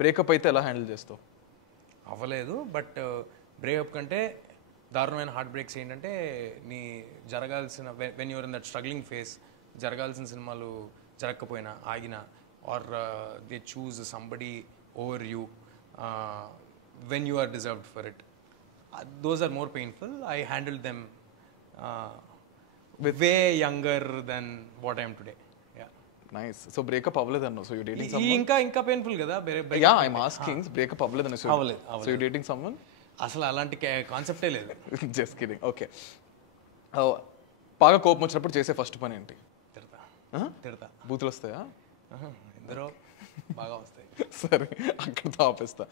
Breakup అయితే ఎలా handle చేస్తావు? అవ్వలేదు, బట్ బ్రేకప్ కంటే దారుణమైన హార్ట్ బ్రేక్స్ ఏంటంటే నీ జరగాల్సిన when you're in that struggling phase జరగాల్సిన సినిమాలు జరగకపోయినా ఆగినా or they choose somebody over you when you are deserved for it, those are more painful. I handle them way younger than what I'm today. Nice. So breakup అవ్వలేదన్న, so you dating someone? ఇంకా painful కదా. Yeah, I'm asking. Breakup అవ్వలేదన్న, so you dating someone? అసలు అలాంటి కాన్సెప్టే లేదు. Just kidding. Okay. బాగా కోపం వచ్చినప్పుడు చేసే ఫస్ట్ పని ఏంటి? తిడతా. బూతులు వస్తాయా? ఎందరో బాగా వస్తాయి. సరే, అక్కడితో ఆపేస్తా.